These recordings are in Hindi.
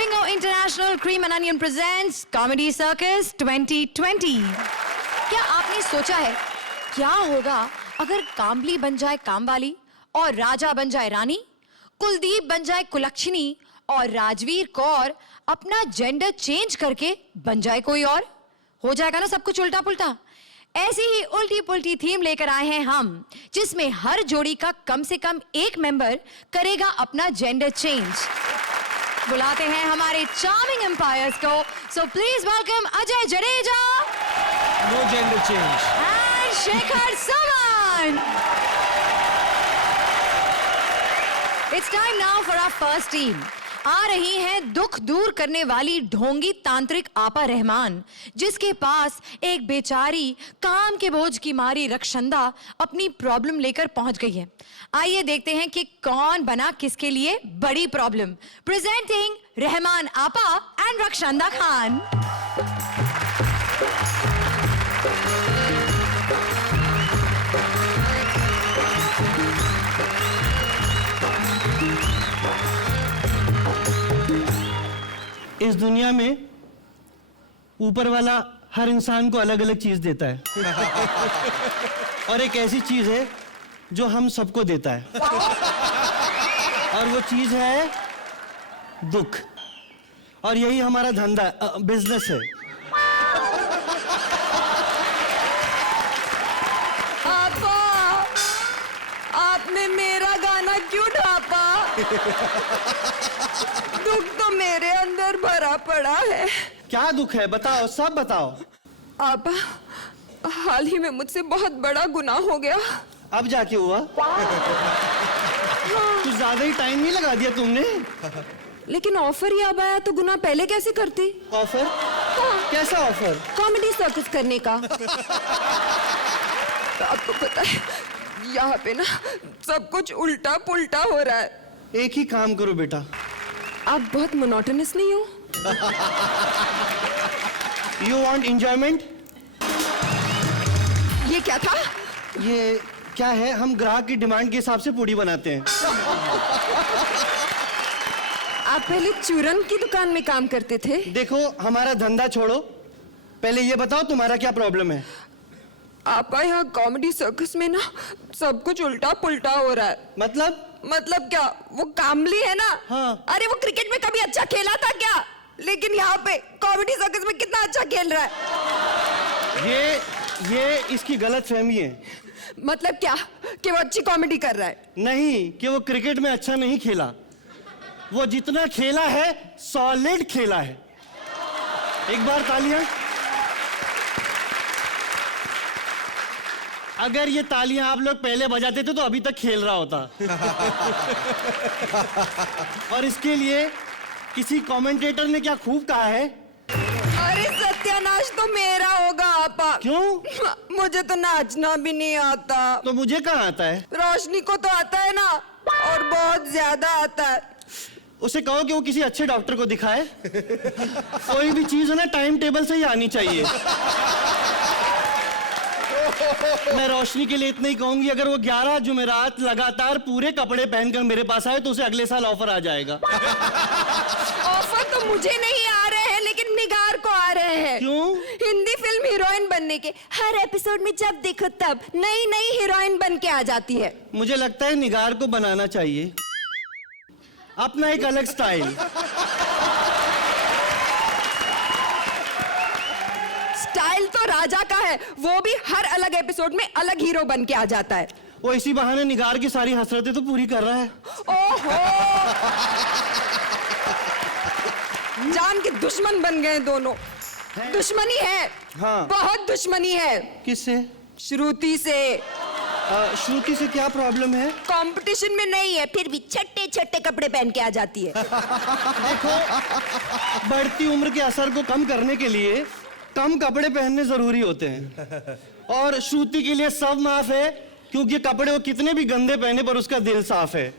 Bingo International Cream and Onion presents Comedy Circus 2020. क्या आपने सोचा है क्या होगा अगर कामली बन जाए कामवाली और राजा बन जाए रानी, कुलदीप बन जाए कुलक्षणी और राजवीर कौर अपना जेंडर चेंज करके बन जाए कोई और? हो जाएगा ना सब कुछ उल्टा पुल्टा। ऐसी ही उल्टी पुल्टी थीम लेकर आए हैं हम, जिसमें हर जोड़ी का कम से कम एक मेंबर करेगा अपना जेंडर चेंज। बुलाते हैं हमारे चार्मिंग एम्पायर्स को। So please welcome Ajay Jadeja, no gender change, and Shekhar Suman. It's time now for our first team. आ रही हैं दुख दूर करने वाली ढोंगी तांत्रिक आपा रहमान, जिसके पास एक बेचारी काम के बोझ की मारी रक्षंदा अपनी प्रॉब्लम लेकर पहुंच गई है। आइए देखते हैं कि कौन बना किसके लिए बड़ी प्रॉब्लम। प्रेजेंटिंग रहमान आपा एंड रक्षंदा खान। इस दुनिया में ऊपर वाला हर इंसान को अलग अलग चीज देता है और एक ऐसी चीज है जो हम सबको देता है और वो चीज है दुख। और यही हमारा धंधा बिजनेस है। आपा, आपने मेरा गाना क्यों ढापा? दुख तो मेरे अंदर भरा पड़ा है। क्या दुख है बताओ, सब बताओ। आपा, हाल ही में मुझसे बहुत बड़ा गुनाह हो गया। अब जाके हुआ? कुछ ज्यादा ही टाइम नहीं लगा दिया तुमने? लेकिन ऑफर ही अब आया तो गुनाह पहले कैसे करती? ऑफर? कैसा ऑफर? कॉमेडी सर्कस करने का। तो आपको पता है यहाँ पे ना सब कुछ उल्टा पुल्टा हो रहा है। एक ही काम करो बेटा। आप बहुत मोनोटोनस नहीं हो? You want enjoyment? ये क्या था? ये क्या है? हम ग्राहक की डिमांड के हिसाब से पूड़ी बनाते हैं। आप पहले चूरन की दुकान में काम करते थे? देखो हमारा धंधा छोड़ो, पहले ये बताओ तुम्हारा क्या प्रॉब्लम है? आपा, यहाँ कॉमेडी सर्कस में ना सब कुछ उल्टा पुल्टा हो रहा है। मतलब क्या? वो कामली है ना? हाँ। अरे वो क्रिकेट में कभी अच्छा खेला था क्या? लेकिन यहाँ पे कॉमेडी सर्कस में कितना अच्छा खेल रहा है। ये इसकी गलत फहमी है। मतलब क्या कि वो अच्छी कॉमेडी कर रहा है? नहीं कि वो क्रिकेट में अच्छा नहीं खेला, वो जितना खेला है सॉलिड खेला है। एक बार तालियां। अगर ये तालियां आप लोग पहले बजाते थे तो अभी तक खेल रहा होता। और इसके लिए किसी कमेंटेटर ने क्या खूब कहा है? अरे सत्यानाश तो मेरा होगा आपा। क्यों? मुझे तो नाचना भी नहीं आता। तो मुझे कहाँ आता है? रोशनी को तो आता है ना, और बहुत ज्यादा आता है। उसे कहो कि वो किसी अच्छे डॉक्टर को दिखाए। कोई भी चीज है ना टाइम टेबल से ही आनी चाहिए। मैं रोशनी के लिए इतना ही कहूंगी, अगर वो 11 जुमेरात लगातार पूरे कपड़े पहनकर मेरे पास आए तो उसे अगले साल ऑफर आ जाएगा। ऑफर तो मुझे नहीं आ रहे हैं, लेकिन निगार को आ रहे हैं। क्यों? हिंदी फिल्म हीरोइन बनने के हर एपिसोड में जब देखो तब नई नई हीरोइन बन के आ जाती है। मुझे लगता है निगार को बनाना चाहिए अपना एक अलग स्टाइल। स्टाइल तो राजा का है, वो भी हर अलग एपिसोड में अलग हीरो बन के आ जाता है। वो इसी बहाने निगार की सारी हसरतें तो पूरी कर रहा है। ओहो, जान के दुश्मन बन गए दोनों। दुश्मनी है। हाँ। बहुत दुश्मनी है। किससे? श्रुति से। श्रुति से क्या प्रॉब्लम है? कंपटीशन में नहीं है, फिर भी छट्टे छट्टे कपड़े पहन के आ जाती है। देखो, बढ़ती उम्र के असर को कम करने के लिए कम कपड़े पहनने जरूरी होते हैं। और श्रुति के लिए सब माफ है, क्योंकि कपड़े वो कितने भी गंदे पहने पर उसका दिल साफ है।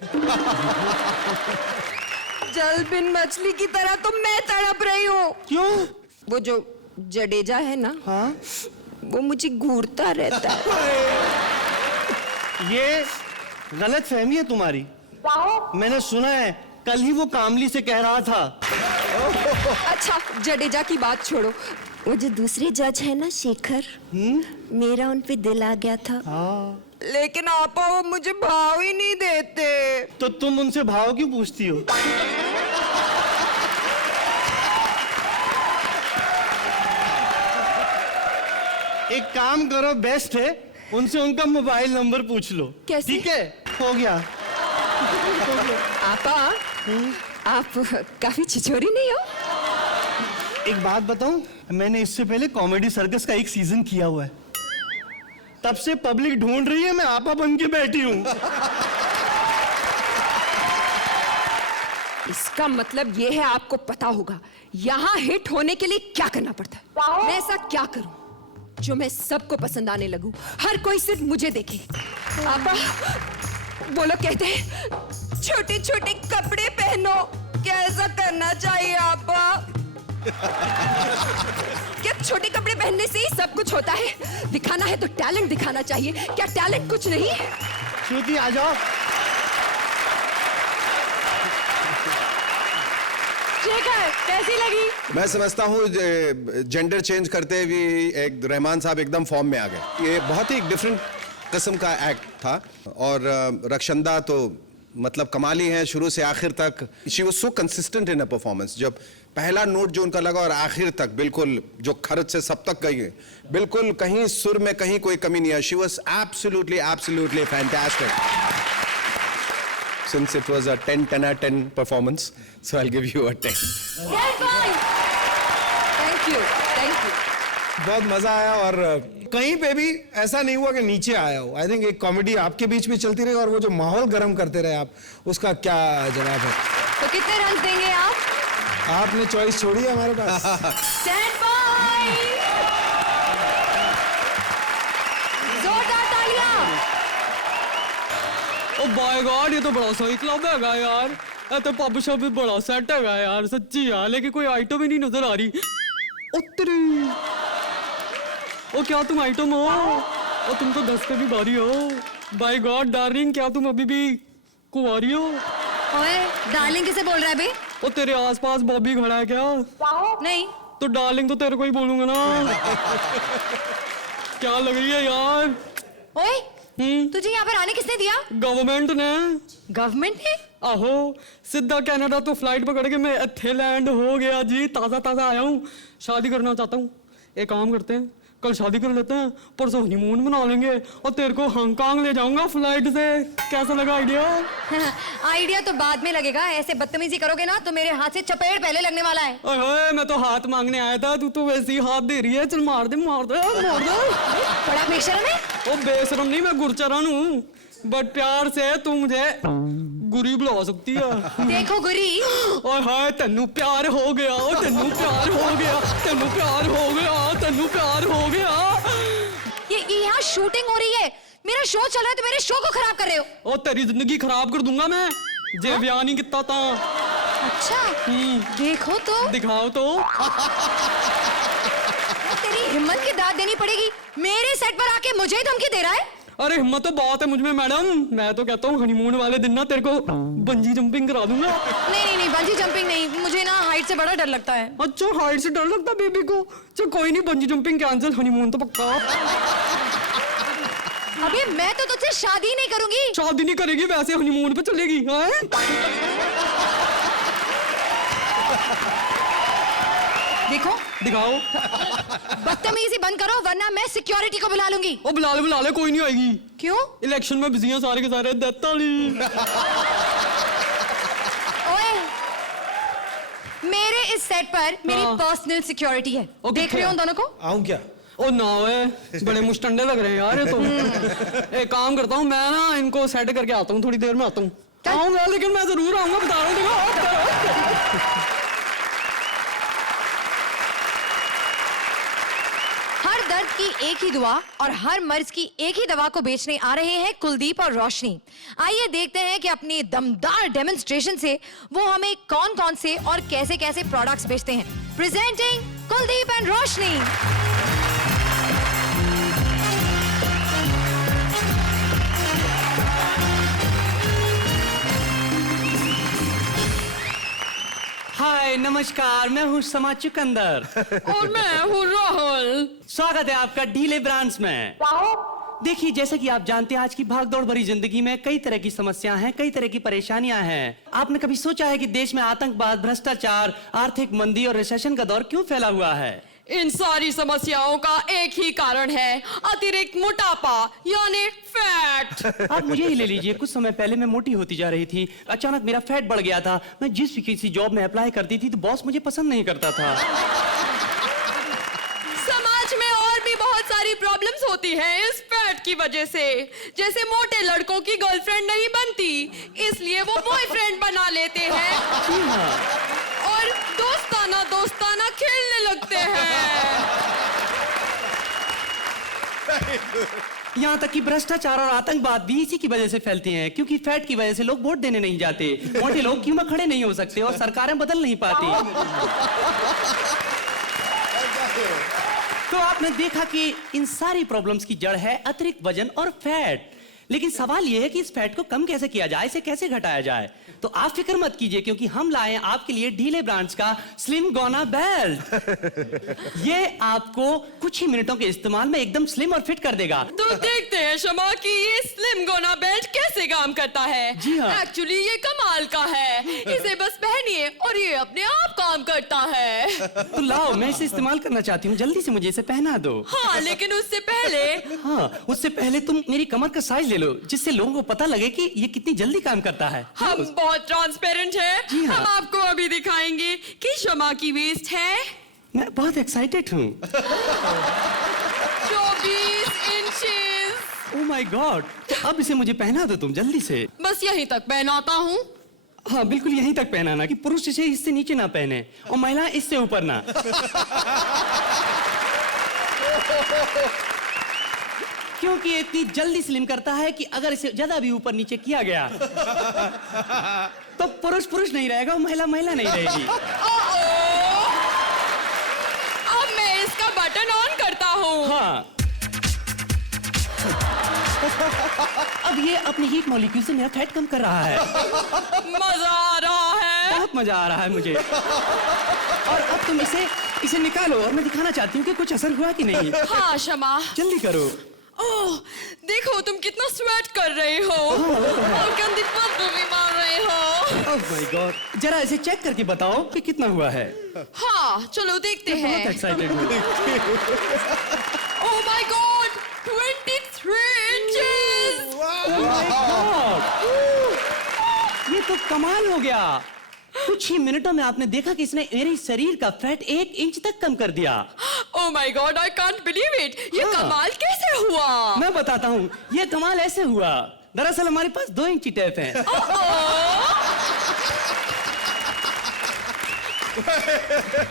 जल बिन मछली की तरह तो मैं तड़प रही हूँ। क्यों? वो जो जडेजा है ना, हाँ, वो मुझे घूरता रहता है। ये गलत फहमी है तुम्हारी। मैंने सुना है कल ही वो कामली से कह रहा था अच्छा जडेजा की बात छोड़ो, वो जो दूसरे जज है ना शेखर, मेरा उन पे दिल आ गया था। लेकिन आपा वो मुझे भाव ही नहीं देते। तो तुम उनसे भाव क्यों पूछती हो? एक काम करो, बेस्ट है, उनसे उनका मोबाइल नंबर पूछ लो। कैसे? ठीक है, हो गया। आपा आप काफी छिछोरी नहीं हो? एक बात बताऊं, मैंने इससे पहले कॉमेडी सर्कस का एक सीजन किया हुआ है। तब से पब्लिक ढूंढ रही है, मैं आपा बन के बैठी हूं। इसका मतलब ये है आपको पता होगा यहाँ हिट होने के लिए क्या करना पड़ता है। मैं ऐसा क्या करूं जो मैं सबको पसंद आने लगूं, हर कोई सिर्फ मुझे देखे। आपा वो लोग कहते हैं छोटे छोटे कपड़े पहनो, क्या ऐसा करना चाहिए आपा? क्या छोटे कपड़े पहनने से ही सब कुछ होता है? दिखाना है तो टैलेंट दिखाना चाहिए, क्या टैलेंट कुछ नहीं? श्रुति आ जाओ। शेखर कैसी लगी? मैं समझता हूँ जेंडर चेंज करते हुए एक रहमान साहब एकदम फॉर्म में आ गए। ये बहुत ही डिफरेंट किस्म का एक्ट था। और रक्षंदा तो मतलब कमाली है शुरू से आखिर तक। She was so consistent in a performance. जब पहला नोट जो उनका लगा और आखिर तक बिल्कुल जो खर्च से सब तक गई, बिल्कुल कहीं सुर में कहीं कोई कमी नहीं है। She was absolutely fantastic. Since it was a 10 out of 10 performance, so I'll give you a 10. Thank you. बहुत मजा आया और कहीं पे भी ऐसा नहीं हुआ कि नीचे आया हो। आई थिंक एक कॉमेडी आपके बीच में चलती रही और वो जो माहौल गर्म करते रहे आप, उसका क्या जवाब है? तो कितने रन देंगे आप? आपने चॉइस छोड़ी है हमारे पास। Stand by. जोरदार तालियां। ओ बाय गॉड, ये तो बड़ा सही क्लब है यार। ये तो पब शॉप भी बड़ा सेट है यार, सच्ची यार। लेकिन कोई आइटम ही नहीं नजर आ रही। उत्तरी ओ क्या तुम आइटम हो? ओ तुम तो 10 पे भी भारी हो। बाय गॉड डार्लिंग, क्या तुम अभी भी कुंवारी हो? ओए डार्लिंग किसे बोल रहा है बे? ओ तेरे आसपास बॉबी खड़ा है क्या? नहीं तो डार्लिंग तो तेरे को ही बोलूंगा ना। क्या लग रही है यार? ओए तुझे यहाँ पर आने किसने दिया? गवर्नमेंट ने। गवर्नमेंट ने? आहो, सीधा कनाडा तो फ्लाइट पकड़ के मैं इत्थे लैंड हो गया जी। ताजा आया हूँ। शादी करना चाहता हूँ। एक काम करते हैं, कल शादी कर लेते हैं, परसों हनीमून मना लेंगे और तेरे को हांगकांग ले जाऊंगा फ्लाइट से। कैसा लगा आइडिया? आइडिया तो बाद में लगेगा। ऐसे बदतमीजी करोगे ना तो मेरे हाथ से चपेट पहले लगने वाला है। ओए मैं तो हाथ मांगने आया था, तू तो वैसे ही हाथ दे रही है। चल मार दे। बड़ा बेशरम है। ओ बेशरम नहीं, मैं गुरचरण हूँ। बट प्यार से तू मुझे गुरी बुला सकती है। देखो गुरी। ओए हाय तेनू प्यार हो गया। ओ तेनू प्यार हो गया। तेनू प्यार हो गया। तेनू प्यार हो गया। ये यहाँ शूटिंग हो रही है, मेरा शो चल रहा है तो मेरे शो को खराब कर रहे हो। ओ तेरी जिंदगी खराब कर दूंगा मैं जे ब्याह नहीं किता ता। अच्छा देखो तो। दिखाओ तो। तेरी हिम्मत की दाद देनी पड़ेगी। मेरे सेट पर आके मुझे ही धमकी दे रहा है। अरे हिम्मत तो बहुत है मुझ में मैडम। मैं तो कहता हूँ हनीमून वाले दिन ना तेरे को बंजी जंपिंग करा दूंगा। नहीं बंजी जंपिंग नहीं, मुझे ना हाइट से बड़ा डर लगता है। अच्छा हाइट से डर लगता बेबी को? चल कोई नहीं, बंजी जंपिंग कैंसिल, हनीमून तो पक्का। अबे मैं तो तुझसे शादी नहीं करूंगी। शादी नहीं करेगी, वैसे हनीमून पे चलेगी। देखो दिखाओ। बदतमीजी बंद करो वरना मैं सिक्योरिटी को बुला लूंगी। ओ बुला ले, कोई नहीं आएगी। क्यों? इलेक्शन में बिजी हैं सारे के सारे। ओए मेरे इस सेट पर मेरी पर्सनल सिक्योरिटी है। देख रहे हो उन दोनों को? आऊं क्या? ओ ना ओए, बड़े मुस्टंडे लग रहे हैं यार ये तो। एक काम करता हूँ मैं ना, इनको सेट करके आता हूँ, थोड़ी देर में आता हूँ। आऊंगा, लेकिन मैं जरूर आऊंगा, बता रहा हूँ। हर दर्द की एक ही दुआ और हर मर्ज की एक ही दवा को बेचने आ रहे हैं कुलदीप और रोशनी। आइए देखते हैं कि अपनी दमदार डेमोन्स्ट्रेशन से वो हमें कौन-कौन से और कैसे-कैसे प्रोडक्ट्स बेचते हैं। प्रेजेंटिंग कुलदीप एंड रोशनी। हाय नमस्कार, मैं हूँ समा चुकंदर। और मैं हूँ राहुल। स्वागत है आपका ढीले ब्रांड्स में। देखिए, जैसे कि आप जानते हैं, आज की भागदौड़ भरी जिंदगी में कई तरह की समस्याएं हैं, कई तरह की परेशानियां हैं। आपने कभी सोचा है कि देश में आतंकवाद, भ्रष्टाचार, आर्थिक मंदी और रिसेशन का दौर क्यों फैला हुआ है? इन सारी समस्याओं का एक ही कारण है, अतिरिक्त मोटापा यानी फैट। आप मुझे ही ले लीजिए, कुछ समय पहले मैं मोटी होती जा रही थी, अचानक मेरा फैट बढ़ गया था। मैं जिस भी किसी जॉब में अप्लाई करती थी तो बॉस मुझे पसंद नहीं करता था। समाज में और भी बहुत सारी प्रॉब्लम्स होती हैं इस फैट की वजह से। जैसे मोटे लड़कों की गर्लफ्रेंड नहीं बनती, इसलिए वो बॉयफ्रेंड बना लेते हैं। जी हाँ। और दोस्ताना दोस्ताना खेलने लगते हैं। यहाँ तक कि भ्रष्टाचार और आतंकवाद भी इसी की वजह से फैलते हैं, क्योंकि फैट की वजह से लोग वोट देने नहीं जाते, मोटे लोग क्यों में खड़े नहीं हो सकते और सरकारें बदल नहीं पाती। तो आपने देखा कि इन सारी प्रॉब्लम्स की जड़ है अतिरिक्त वजन और फैट। लेकिन सवाल यह है कि इस फैट को कम कैसे किया जाए, इसे कैसे घटाया जाए। तो आप फिक्र मत कीजिए, क्योंकि हम लाए हैं आपके लिए ढीले ब्रांड्स का स्लिम गोना बेल्ट। ये आपको कुछ ही मिनटों के इस्तेमाल में एकदम स्लिम और फिट कर देगा। तो देखते हैं शमा कि ये स्लिम गोना बेल्ट कैसे काम करता है। जी हाँ। एक्चुअली ये कमाल का है, इसे बस पहनिए और ये अपने आप काम करता है। तो लाओ, मैं इसे इस्तेमाल करना चाहती हूँ, जल्दी से मुझे इसे पहना दो। हाँ, लेकिन उससे उससे पहले तुम मेरी कमर का साइज ले लो, जिससे लोगों को पता लगे कि ये कितनी जल्दी काम करता है। हम बहुत ट्रांसपेरेंट हैं। जी हाँ। हम आपको अभी दिखाएंगे कि शमा की वेस्ट है मैं बहुत एक्साइटेड हूँ। 24 इंचेस। Oh my God! तो अब इसे मुझे पहना दो तुम जल्दी से। बस यहीं तक पहनाता हूँ। हाँ, बिल्कुल यहीं तक पहनाना कि पुरुष इसे इससे नीचे ना पहने और महिला इससे ऊपर ना। क्योंकि ये इतनी जल्दी स्लिम करता है कि अगर इसे ज्यादा भी ऊपर नीचे किया गया तो पुरुष पुरुष नहीं रहेगा और महिला महिला नहीं रहेगी। अब मैं इसका बटन ऑन करता हूँ। हाँ। अब ये अपनी हीट मॉलिक्यूल से मेरा फैट कम कर रहा है। मजा आ रहा है। बहुत मजा आ रहा है मुझे। और अब तुम इसे निकालो और मैं दिखाना चाहती हूँ कि कुछ असर हुआ कि नहीं। हाँ शमा, जल्दी करो। ओह, देखो तुम कितना स्वेट कर रहे हो और गंदी बदबू भी मार रहे हो। Oh my God! जरा इसे चेक करके बताओ कि कितना हुआ है। हाँ, चलो देखते मैं बहुत हैं। एक्साइटेड हूँ। Oh my God, 23 inches. Oh my God! ये तो कमाल हो गया। कुछ ही मिनटों में आपने देखा कि इसने मेरे शरीर का फैट 1 इंच तक कम कर दिया। Oh my God, I can't believe it. ये हाँ। कमाल कैसे हुआ? मैं बताता हूँ, ये कमाल ऐसे हुआ। दरअसल हमारे पास 2 इंची टेप है।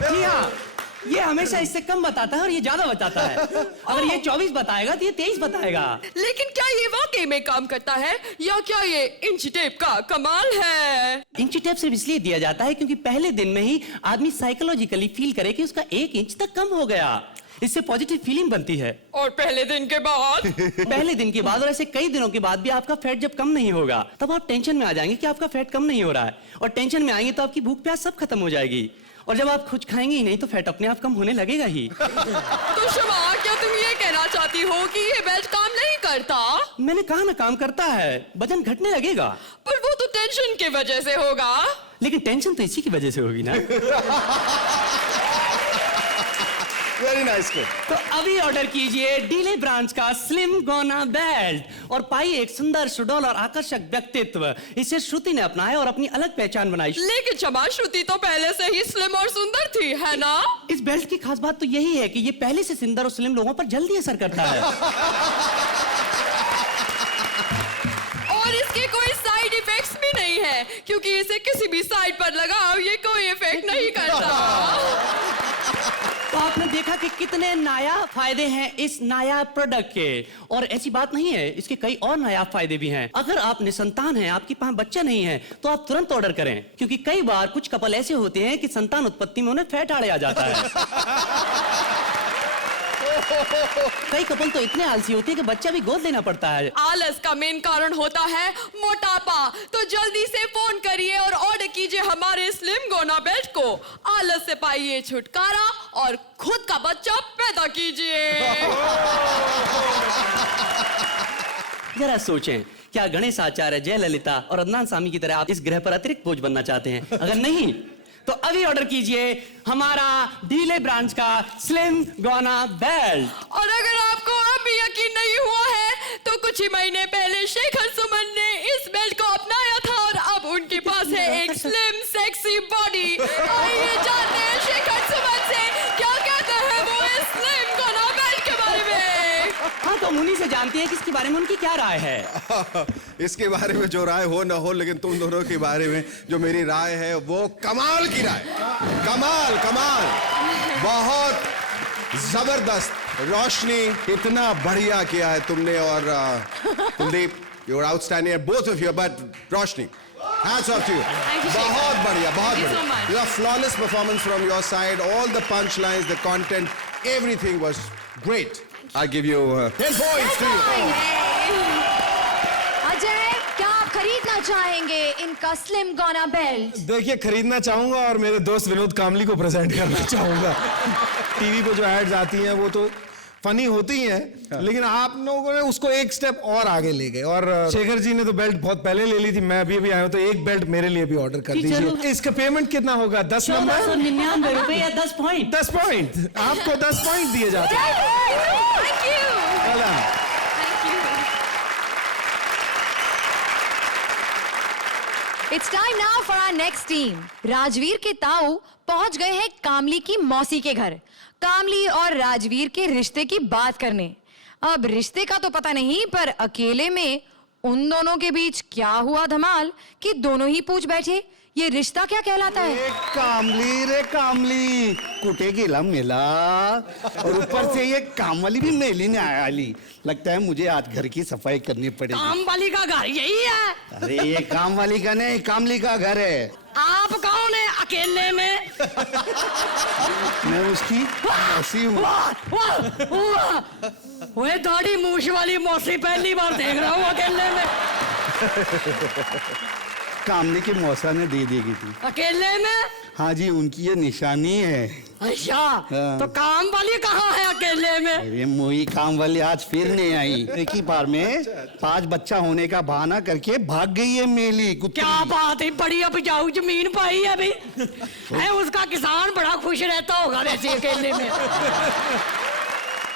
जी हाँ, ये हमेशा इससे कम बताता है और ये ज्यादा बताता है। अगर ये 24 बताएगा तो ये 23 बताएगा। लेकिन क्या ये वाकई में काम करता है या क्या ये इंच टेप का कमाल है? इंची टेप सिर्फ इसलिए दिया जाता है क्योंकि पहले दिन में ही आदमी साइकोलॉजिकली फील करे कि उसका 1 इंच तक कम हो गया। इससे पॉजिटिव फीलिंग बनती है। और पहले दिन के बाद? पहले दिन के बाद और ऐसे कई दिनों के बाद भी आपका फैट जब कम नहीं होगा तब आप टेंशन में आ जाएंगे कि आपका फैट कम नहीं हो रहा है, और टेंशन में आएंगे तो आपकी भूख प्यास सब खत्म हो जाएगी, और जब आप कुछ खाएंगे ही नहीं तो फैट अपने आप कम होने लगेगा ही। तो शमा, क्या तुम ये कहना चाहती हो कि ये बेल्ट काम नहीं करता? मैंने कहा ना, काम करता है, वजन घटने लगेगा। पर वो तो टेंशन की वजह से होगा। लेकिन टेंशन तो इसी की वजह से होगी ना। Very nice. तो अभी ऑर्डर कीजिए ढीले ब्रांड्स का स्लिम गोना बेल्ट और पाइए एक सुंदर सुडौल और आकर्षक व्यक्तित्व। इसे श्रुति ने अपनाया और अपनी अलग पहचान बनाई। लेकिन शमा, श्रुति तो पहले से ही स्लिम और सुंदर थी, है ना? इस बेल्ट की खास बात तो यही है कि ये पहले से सुंदर और स्लिम लोगों पर जल्दी असर करता है। और इसके कोई साइड इफेक्ट्स भी नहीं है, क्योंकि इसे किसी भी साइड पर लगाओ ये कोई इफेक्ट नहीं करता। तो आपने देखा कि कितने नायाब फायदे हैं इस नायाब प्रोडक्ट के, और ऐसी बात नहीं है, इसके कई और नायाब फायदे भी हैं। अगर आप निसंतान हैं, आपके पास बच्चा नहीं है, तो आप तुरंत ऑर्डर करें, क्योंकि कई बार कुछ कपल ऐसे होते हैं कि संतान उत्पत्ति में उन्हें फैट आड़े आ जाता है। कई कपल तो इतने आलसी होते हैं कि बच्चा भी गोद लेना पड़ता है। आलस का मेन कारण होता है मोटापा। तो जल्दी से फोन करिए और ऑर्डर कीजिए हमारे स्लिम गोना बेल्ट को। आलस से पाइए छुटकारा और खुद का बच्चा पैदा कीजिए। जरा सोचें, क्या गणेश आचार्य, जयललिता और अदनान सामी की तरह आप इस ग्रह पर अतिरिक्त बोझ बनना चाहते हैं? अगर नहीं तो अभी ऑर्डर कीजिए हमारा डीले ब्रांच का स्लिम गोना बेल्ट। और अगर आपको अब भी यकीन नहीं हुआ है तो कुछ ही महीने पहले शेखर सुमन ने इस बेल्ट को अपनाया था और अब उनके पास है एक स्लिम सेक्सी बॉडी। आइए जानते हैं शेखर सुमन से क्या कहते हैं वो इस स्लिम गोना बेल्ट के बारे में। हाँ, तो हम उन्हीं से जानते हैं कि इसके बारे में उनकी क्या राय है। इसके बारे में जो राय हो ना हो, लेकिन तुम दोनों के बारे में जो मेरी राय है वो कमाल की राय। कमाल कमाल, बहुत जबरदस्त। रोशनी, इतना बढ़िया किया है तुमने। और Kuldeep, you are outstanding both of you, but Roshni, hats off to you. बहुत बढ़िया, बहुत बढ़िया। You have flawless performance from your side. All the punchlines, the content, everything was great. I give you 10 points to you. Ajay, क्या आप खरीदना चाहेंगे इनका स्लिम गोना बेल्ट? देखिए, खरीदना चाहूंगा और मेरे दोस्त विनोद कामली को प्रेजेंट करना चाहूंगा। टीवी पे जो एड्स आती हैं वो तो फनी होती हैं, लेकिन आप लोगों ने उसको एक स्टेप और आगे ले गए। और शेखर जी ने तो बेल्ट बहुत पहले ले ली थी, मैं अभी आया हूं, तो एक बेल्ट मेरे लिए भी ऑर्डर कर दीजिए। इसका पेमेंट कितना होगा? 10 नंबर 1499 रुपए या 10 पॉइंट? 10 पॉइंट। आपको 10 पॉइंट दिए जाते हैं। Thank you. Well done. Thank you. It's time now for our next team. Rajveer के ताऊ पहुंच गए हैं कामली की मौसी के घर, कामली और राजवीर के रिश्ते की बात करने। अब रिश्ते का तो पता नहीं, पर अकेले में उन दोनों के बीच क्या हुआ धमाल कि दोनों ही पूछ बैठे ये रिश्ता क्या कहलाता है। कामली रे कामली, कुटे गेला मेला, और ऊपर से ये कामवाली भी मेली ने आली। लगता है मुझे आज घर की सफाई करनी पड़ेगी। काम वाली का घर यही है। अरे ये कामवाली का नहीं, कामली का घर है। आप कौन है अकेले में? मैं उसकी मौसी हूँ। वो दाढ़ी मूछ वाली मौसी पहली बार देख रहा हूँ अकेले में। कामली की मौसा ने दे देगी थी। अकेले में? हाँ जी, उनकी ये निशानी है। अच्छा, हाँ। तो काम वाली कहाँ है अकेले में? अरे मोई काम वाली आज फिर नहीं आई। एक ही बार में 5 बच्चा होने का बहाना करके भाग गई है मेली कुत्ती। क्या बात है, बड़ी उपजाऊ जमीन पाई है अभी। है उसका किसान बड़ा खुश रहता होगा वैसे अकेले में।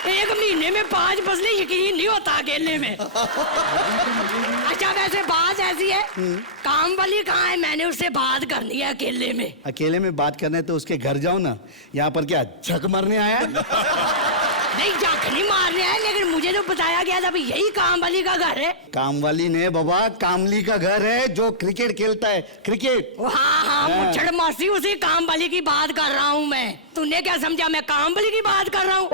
एक महीने में 5 फसलें यकीन नहीं होता अकेले में। अच्छा, वैसे बात ऐसी है, काम वाली कहाँ है? मैंने उससे बात करनी है अकेले में। अकेले में बात करना है तो उसके घर जाओ ना। यहाँ पर क्या झक मारने आया? नहीं, जख नहीं मारने है, लेकिन मुझे तो बताया गया था यही काम वाली का घर है। काम वाली ने बाबा, कामली का घर है जो क्रिकेट खेलता है, क्रिकेट। हाँ, मुच्छड़ मासी, उसी काम वाली की बात कर रहा हूँ मैं। तूने क्या समझा मैं काम वाली की बात कर रहा हूँ?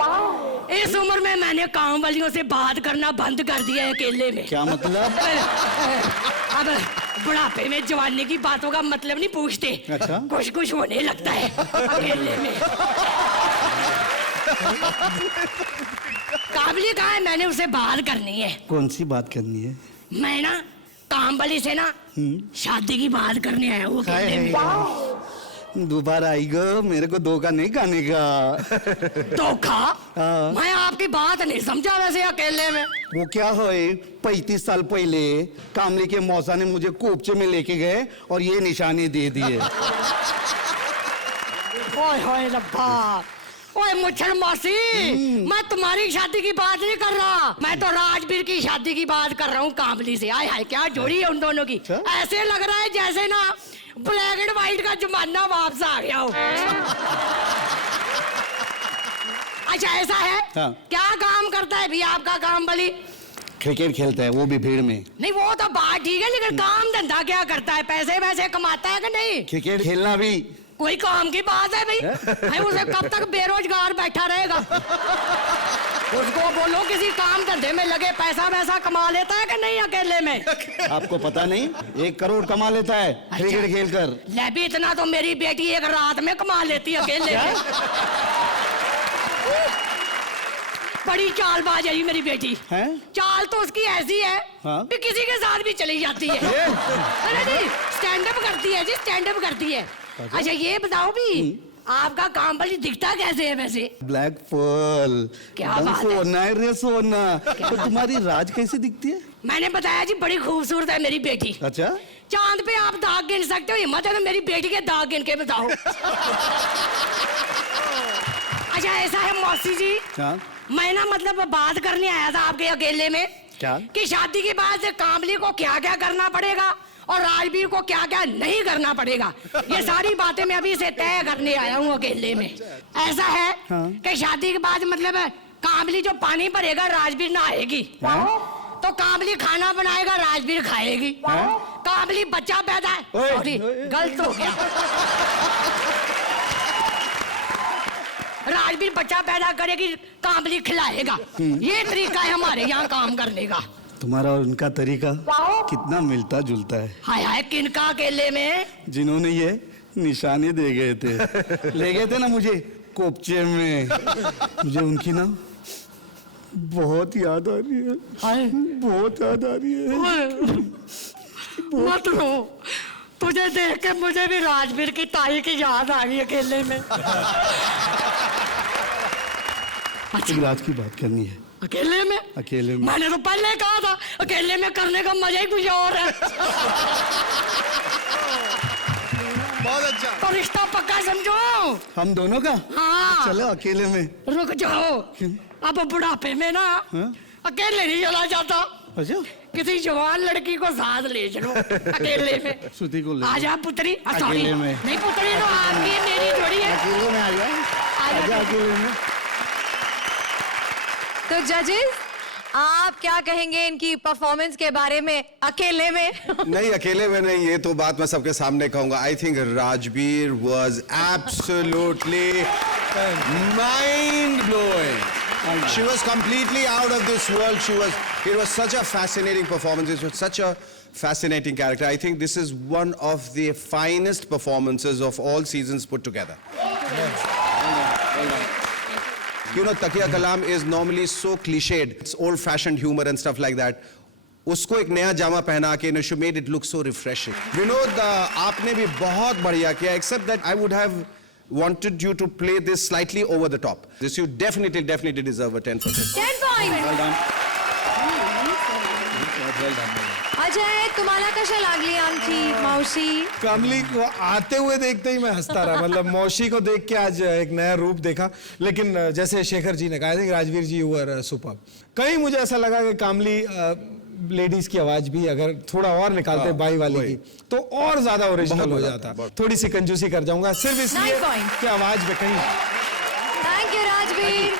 इस उम्र में मैंने काम वालियों से बात करना बंद कर दिया है अकेले में। क्या मतलब? अब बुढ़ापे में जवानी की बातों का मतलब नहीं पूछते। अच्छा? कुछ कुछ होने लगता है अकेले में। काबली कहाँ है? मैंने उसे बात करनी है। कौन सी बात करनी है? मैं ना काम वाली से ना शादी की बात करने आया हूँ अकेले में। दोबारा आएगा, मेरे को धोखा नहीं खाने का। धोखा? हाँ। मैं आपकी बात नहीं समझा वैसे अकेले में। वो क्या है, 35 साल पहले कामली के मौसा ने मुझे कोपचे में लेके गए और ये निशानी दे दिए। ओए होए रब्बा, ओए मुच्छड़ मौसी, मैं तुम्हारी शादी की बात नहीं कर रहा, मैं तो राजवीर की शादी की बात कर रहा हूँ कामली से। आय हाय, क्या जोड़ी है उन दोनों की। ऐसे लग रहा है जैसे ना ब्लैक एंड व्हाइट का जमाना वापस आ गया हो। अच्छा, ऐसा है? हाँ। क्या काम करता है भी आपका काम वाली? क्रिकेट खेलता है, वो भी भीड़ में। नहीं, वो तो बात ठीक है, लेकिन काम धंधा क्या करता है? पैसे वैसे कमाता है कि नहीं? क्रिकेट खेलना भी कोई काम की बात है भाई? भाई उसे कब तक बेरोजगार बैठा रहेगा? उसको बोलो किसी काम धंधे में लगे, पैसा वैसा कमा लेता है कि नहीं अकेले में? आपको पता नहीं, 1 करोड़ कमा लेता है क्रिकेट खेलकर। ले भी, इतना तो मेरी बेटी एक रात में कमा लेती है अकेले में। बड़ी चालबाज है जी मेरी बेटी। हैं? चाल तो उसकी ऐसी है हाँ? कि किसी के साथ भी चली जाती है। अरे जी स्टैंड अप करती है जी, स्टैंड अप करती है। अच्छा ये बताओ भी आपका कामवाली दिखता कैसे है वैसे? Black pearl. क्या एकदम बात है? सोना है रे सोना। तो तुम्हारी राज कैसे दिखती है? मैंने बताया जी बड़ी खूबसूरत है मेरी बेटी। अच्छा, चांद पे आप दाग गिन सकते हो, हिम्मत है तो मेरी बेटी के दाग गिन के बताओ। अच्छा ऐसा है मौसी जी, हाँ? मैं ना मतलब बात करने आया था आपके अकेले में क्या? कि शादी के बाद कामली को क्या क्या करना पड़ेगा और राजवीर को क्या क्या नहीं करना पड़ेगा। ये सारी बातें मैं अभी से तय करने आया हूँ अकेले में। ऐसा है कि शादी के बाद मतलब कामली जो पानी भरेगा राजवीर नहाएगी, तो कामली खाना बनाएगा राजवीर खाएगी, कामली बच्चा पैदा सॉरी गलत हो गया, राजवीर बच्चा पैदा करेगी, कामली खिलाएगा। ये तरीका है हमारे यहाँ काम करने का। तुम्हारा और उनका तरीका कितना मिलता जुलता है। हाय हाय किनका अकेले में? जिन्होंने ये निशाने दे गए थे, ले गए थे ना मुझे कोपचे में, मुझे उनकी ना बहुत याद आ रही है। बहुत याद आ रही है। मत रो, तुझे देख के मुझे भी राजवीर की ताई की याद आ गई अकेले में। तुम राज की बात करनी है अकेले में? अकेले में। मैंने तो पहले कहा था अकेले में करने का मजा ही कुछ और है। बहुत अच्छा। तो रिश्ता पक्का समझो। हम दोनों का? हाँ। चलो अकेले में। रुक जाओ, अब बुढ़ापे में ना अकेले नहीं चला जाता, अच्छा, किसी जवान लड़की को साथ ले चलो अकेले में। श्रुति को ले आजा पुत्री, सॉरी अकेले में। नहीं पुत्री तो आपकी मेरी जोड़ी है। अकेले में आ जा। आजा अकेले में। तो जजेस आप क्या कहेंगे इनकी परफॉर्मेंस के बारे में अकेले में? नहीं अकेले में नहीं, ये तो बात मैं सबके सामने कहूंगा। I think Rajveer was absolutely mind blowing. She was completely out of this world. It was such a fascinating performance. It was such a fascinating character. I think this is one of the finest performances of all seasons put together. You know, Takiya Kalam is normally so cliched. It's old-fashioned humor and stuff like that. उसको एक नया जामा पहना के she made it look so refreshing. Vinod, आपने भी बहुत बढ़िया किया, except that I would have wanted you to play this slightly over the top. This you definitely deserve a 10 for this. 10 points. Well done. Ajay तुम्हाला कशा लागली आमची मावशी? कमली को आते हुए देखते ही मैं हंसता रहा। मतलब मौशी को देख के आज एक नया रूप देखा। लेकिन जैसे शेखर जी ने कहा था कि राजवीर जी वर सुपर, कहीं मुझे ऐसा लगा कि कामली लेडीज की आवाज भी अगर थोड़ा और निकालते बाई वाली की तो और ज्यादा ओरिजिनल हो जाता। थोड़ी सी कंजूसी कर जाऊंगा सिर्फ इसलिए कि आवाज में कहीं। Thank you Rajveer.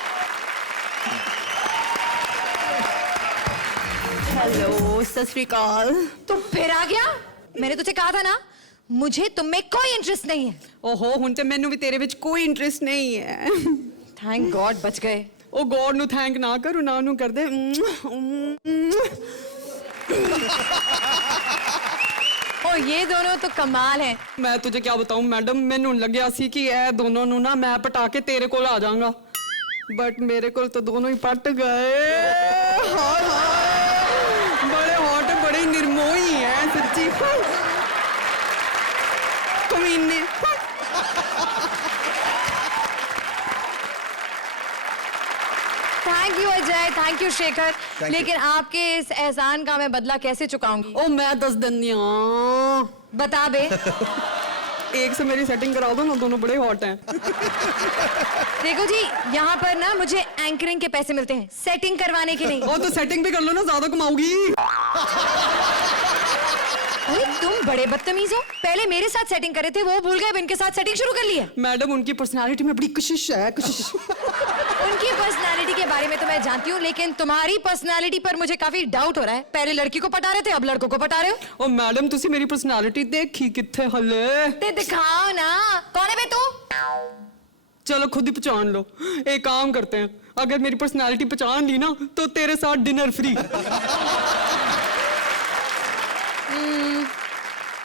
हेलो सत श्री अकाल। तू फिर आ गया? मैंने तुझे कहा था ना मुझे तुम में कोई इंटरेस्ट नहीं है। ओहो हुन ते मैनू भी तेरे विच कोई इंटरेस्ट नहीं है। थैंक गॉड बच गए। ओ गॉड नु थैंक ना करो, ना नु कर दे। ओ ये दोनों तो कमाल हैं। मैं तुझे क्या बताऊं मैडम, मैनू लग्या सी कि ए दोनों नु ना मैं पटा के तेरे कोल आ जाऊंगा, बट मेरे कोल तो दोनों ही पट गए। हाय हाय बड़े हॉट, बड़े निर्मोही हैं सच्ची कमीने। Thank you Ajay, thank you Shekhar, लेकिन आपके इस एहसान का मैं बदला कैसे चुकाऊंगी? ओ मैं 10 दिन बता बे। एक से मेरी सेटिंग करा दो ना, दोनों बड़े हॉट हैं। देखो जी यहाँ पर ना मुझे एंकरिंग के पैसे मिलते हैं, सेटिंग करवाने के नहीं। ओ तो सेटिंग भी कर लो ना, ज्यादा कमाओगी। अरे तुम बड़े बदतमीज हो, पहले मेरे साथ सेटिंग करे थे, वो भूल गए, अब इनके साथ सेटिंग शुरू कर ली है। मैडम उनकी पर्सनालिटी में बड़ी कशिश है, कशिश। उनकी पर्सनालिटी के बारे में तो मैं जानती हूँ, लेकिन तुम्हारी पर्सनालिटी पर मुझे काफी डाउट हो रहा है। पहले लड़की को पटा रहे थे, अब लड़कों को पटा रहे हो। ओ मैडम तुसी मेरी पर्सनालिटी देखी किथे हले? ते दिखाओ ना, कौन है बे तू? चलो खुद ही पहचान लो। एक काम करते हैं, अगर मेरी पर्सनालिटी पहचान ली ना तो तेरे साथ डिनर फ्री।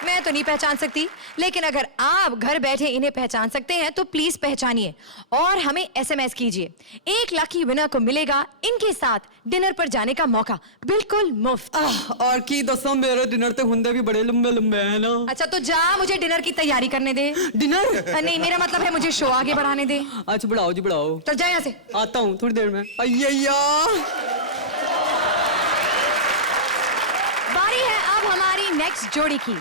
मैं मैं तो नहीं पहचान सकती, लेकिन अगर आप घर बैठे इन्हें पहचान सकते हैं तो प्लीज पहचानिए और हमें SMS कीजिए। एक लकी विनर को मिलेगा इनके साथ डिनर पर जाने का मौका, बिल्कुल मुफ्त। और की दसा मेरे डिनर ते हुंदे भी बड़े लंबे लंबे हैं ना। अच्छा तो जा, मुझे डिनर की तैयारी करने दे। डिनर? नहीं, मेरा मतलब है मुझे शो आगे बढ़ाने दे। अच्छा बढ़ाओ जी बढ़ाओ। चल जा यहाँ से। आता हूँ थोड़ी देर में। अय्या बारी है अब हमारी नेक्स्ट जोड़ी की।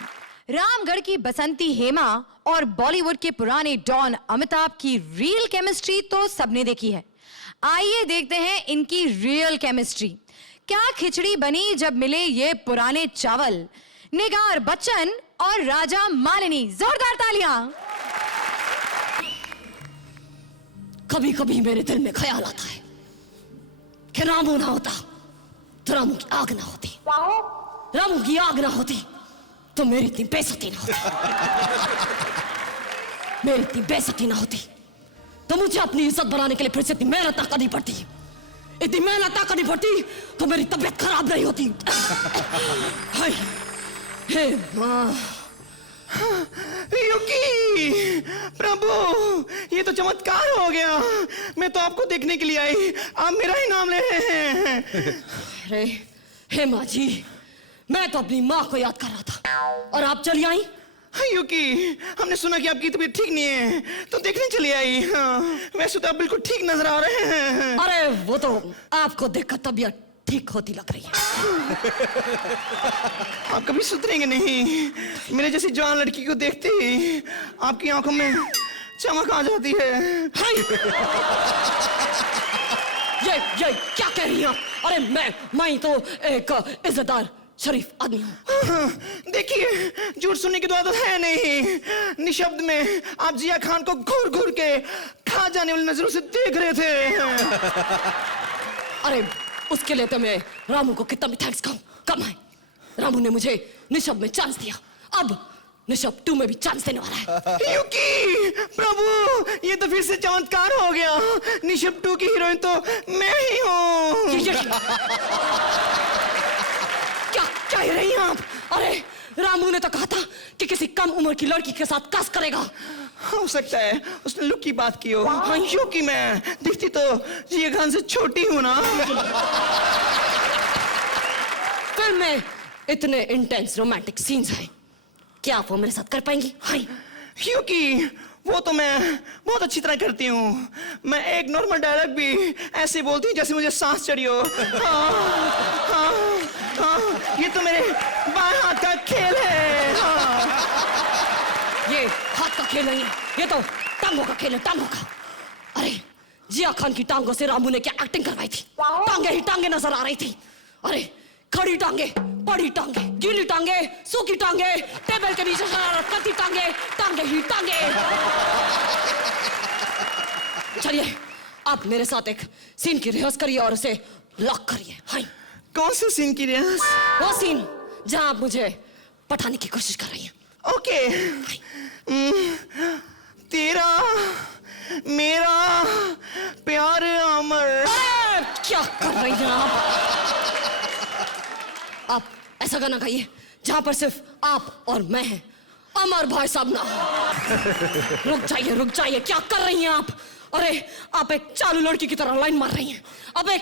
रामगढ़ की बसंती हेमा और बॉलीवुड के पुराने डॉन अमिताभ की रियल केमिस्ट्री तो सबने देखी है। आइए देखते हैं इनकी रियल केमिस्ट्री। क्या खिचड़ी बनी जब मिले ये पुराने चावल। निगार बच्चन और राजा मालिनी, जोरदार तालियां। कभी कभी मेरे दिल में ख्याल आता है कि रामू ना होता तो रामू की आग ना होती, रामू की आग ना होती तो मेरी इतनी बेइज्जती ना होती, मेरी इतनी बेइज्जती ना होती तो मुझे अपनी इज्जत बनाने के लिए फिर से इतनी मेहनत ना करनी पड़ती, इतनी मेहनत ना करनी पड़ती तो मेरी तबीयत खराब नहीं होती। हाय हे माँ। युकी, प्रभु ये तो चमत्कार हो गया। मैं तो आपको देखने के लिए आई, आप मेरा ही नाम ले रहे हैं। अरे हे माँ जी, मैं तो अपनी माँ को याद कर रहा था और आप चली आई। युकी, हमने सुना कि आपकी तबीयत ठीक नहीं है तो देखने चली आई। हाँ, वैसे तो आप बिल्कुल ठीक नजर आ रहे हैं। अरे वो तो आपको देखकर तबीयत ठीक होती लग रही है। आप कभी सुधरेंगे नहीं। मेरे जैसी जवान लड़की को देखते ही आपकी आंखों में चमक आ जाती है। ये क्या कह रही हैं आप? अरे मैं तो एक इज्जतदार शरीफ आदमी हूँ। देखिए, झूठ सुनने की तो आदत है नहीं। निशब्द में आप जिया खान को घूर घूर के खा जाने वाली नजरों से देख रहे थे। अरे उसके लिए तो मैं रामू को कितना भी थैंक्स कहूँ कम है। रामू ने मुझे निशब्द में चांस दिया, अब निशब्द 2 में भी चांस देने वाला है। युकी, प्रभु ये तो फिर से चमत्कार हो गया। निशब्द 2 की हीरोइन तो मैं ही हूँ। क्या कह रही हैं आप? अरे रामू ने तो कहा था कि किसी कम उम्र की लड़की के साथ कास्ट करेगा। हो सकता है उसने लुक की बात की हो। हाँ, युकी मैं दिखती तो जिया खान से छोटी हूँ ना। फिल्म में इतने इंटेंस रोमांटिक सीन्स हैं, क्या आप वो मेरे साथ कर पाएंगी? हाँ क्योंकि वो तो मैं बहुत अच्छी तरह करती हूँ। मैं एक नॉर्मल डायलॉग भी ऐसे बोलती हूँ जैसे मुझे सांस चढ़ी हो। हाँ, हाँ, हाँ, ये तो मेरे बाएं हाथ का खेल है। हाँ। ये हाथ का खेल नहीं है, ये तो टांगों का खेल है, टांगों का। अरे जिया खान की टांगों से रामू ने क्या एक्टिंग करवाई थी। टांगे ही टांगे नजर आ रही थी। अरे खड़ी टांगे, बड़ी टांगे, गीली टांगे, सूखी टांगे, टेबल के नीचे शरारत करती टांगे, टांगे ही टांगे। चलिए आप मेरे साथ एक सीन की रिहर्स करिए और उसे लॉक करिए। हाँ। कौन से सीन की रिहर्स? वो सीन जहां आप मुझे पटाने की कोशिश कर रही हैं। ओके। तेरा मेरा प्यार अमर। क्या कर रही हैं आप ऐसा गाना गाइए जहां पर सिर्फ आप और मैं हैं, अमर भाई साहब ना। रुक जाइए, क्या कर रही हैं आप? अरे आप एक चालू लड़की की तरह लाइन मार रही हैं, अब एक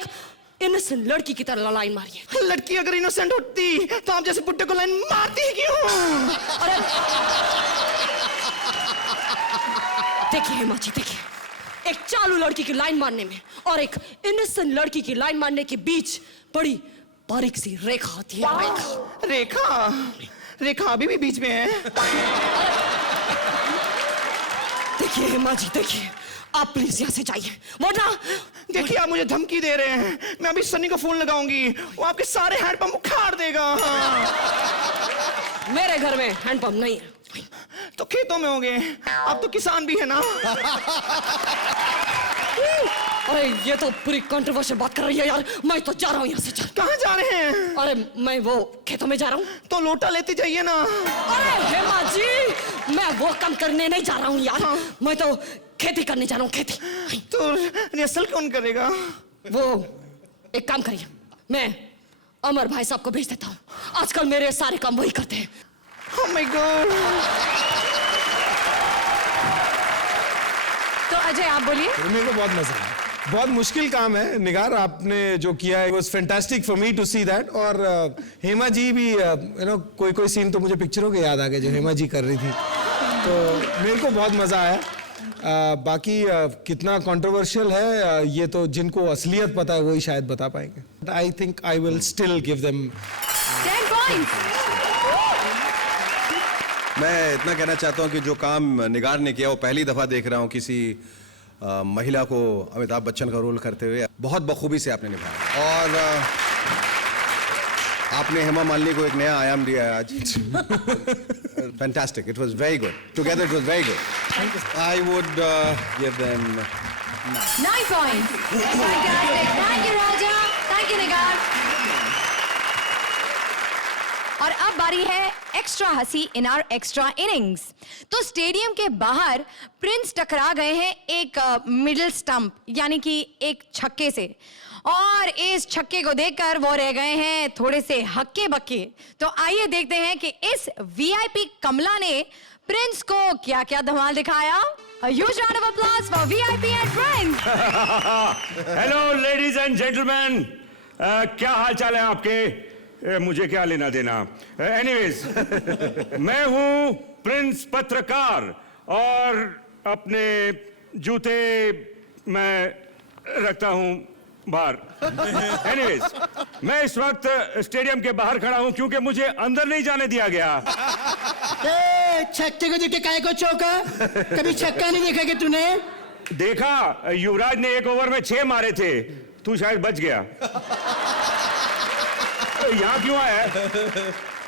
इनोसेंट लड़की की तरह लाइन मारिए। लड़की अगर इनोसेंट होती तो आप जैसे बुड्ढे को लाइन मारती क्यों? अरे देखिए हेमा जी, देखिए, एक चालू लड़की की लाइन मारने में और एक इनोसेंट लड़की की लाइन मारने के बीच बड़ी बारीक सी रेखा होती है। रेखा अभी भी बीच में है। देखिए हेमा जी, देखिए, आप प्लीज यहाँ से जाइए, वरना देखिए आप मुझे धमकी दे रहे हैं। मैं अभी सनी को फोन लगाऊंगी, वो आपके सारे हैंडपंप उखाड़ देगा। मेरे घर में हैंडपंप नहीं है। तो खेतों में होंगे, आप तो किसान भी है ना। अरे ये तो पूरी कंट्रोवर्शियल बात कर रही है यार। मैं तो जा रहा हूँ यहाँ से। चल। कहाँ जा रहे हैं? अरे मैं वो खेतों में जा रहा हूँ। तो लोटा लेते जाइए ना। अरे हेमा जी, मैं वो काम करने नहीं जा रहा हूँ यार। हाँ। मैं तो खेती करने जा रहा हूँ, खेती। तो रिहर्सल कौन करेगा? वो एक काम करिए, मैं अमर भाई साहब को भेज देता हूँ, आजकल मेरे सारे काम वही करते हैं। Oh my God. तो अजय आप बोलिए। मेरे को बहुत मजा आया, बहुत मुश्किल काम है निगार, आपने जो किया है was fantastic for me to see that. और हेमा जी भी यू नो कोई सीन तो मुझे पिक्चरों के याद आ गए जो हेमा जी कर रही थी, तो मेरे को बहुत मजा आया। बाकी कितना कंट्रोवर्शियल है ये तो जिनको असलियत पता है वही शायद बता पाएंगे। I think I will still give them 10 points. मैं इतना कहना चाहता हूं कि जो काम निगार ने किया वो पहली दफा देख रहा हूं किसी महिला को अमिताभ बच्चन का रोल करते हुए। बहुत बखूबी से आपने निभाया और आपने हेमा मालिनी को एक नया आयाम दिया है आज। Fantastic, it was very good, together it was very good. I would give them 9 points. Fantastic. Thank you, Raja. Thank you, निगार। और अब बारी है एक्स्ट्रा हंसी इन आवर एक्स्ट्रा इनिंग्स। तो स्टेडियम के बाहर प्रिंस टकरा गए हैं एक मिडिल स्टंप यानी कि एक छक्के से, और इस छक्के को देखकर वो रह गए हैं थोड़े से हक्के बक्के। तो आइए देखते हैं कि इस वीआईपी कमला ने प्रिंस को क्या क्या धमाल दिखाया। A huge round of applause for VIP and Prince. Hello ladies and gentleman, क्या हाल चाल है आपके? मुझे क्या लेना देना। एनीवेज मैं हूं प्रिंस पत्रकार और अपने जूते मैं रखता हूं बाहर। एनीवेज मैं इस वक्त स्टेडियम के बाहर खड़ा हूं क्योंकि मुझे अंदर नहीं जाने दिया गया। छक्के को देख के काहे को चौका? कभी छक्का नहीं देखा कि तूने? देखा, युवराज ने 1 ओवर में 6 मारे थे, तू शायद बच गया। यहाँ क्यों आया है?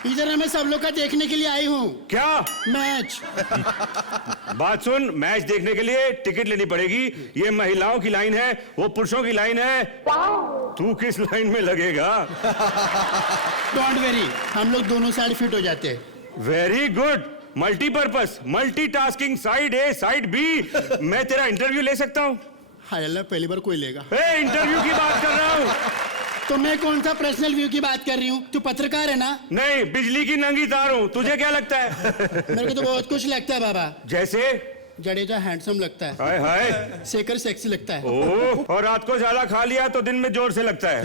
इधर मैं सब लोग का देखने के लिए आई हूँ। क्या? मैच। बात सुन, मैच देखने के लिए टिकट लेनी पड़ेगी। ये महिलाओं की लाइन है, वो पुरुषों की लाइन है। तू किस लाइन में लगेगा? डोंट वेरी, हम लोग दोनों साइड फिट हो जाते हैं। Very good, multipurpose, multitasking, side A side B. मैं तेरा इंटरव्यू ले सकता हूँ? हाय अल्लाह, पहली बार कोई लेगा। इंटरव्यू की बात कर रहा हूँ। तो मैं कौन सा पर्सनल व्यू की बात कर रही हूँ? तू पत्रकार है ना? नहीं, बिजली की नंगी तार हूँ। तुझे क्या लगता है? मेरे को तो बहुत कुछ लगता है बाबा। जैसे? जडेजा हैंडसम लगता है। हाय हाय। शेखर सेक्सी लगता है। ओह, और रात को ज्यादा खा लिया तो दिन में जोर से लगता है।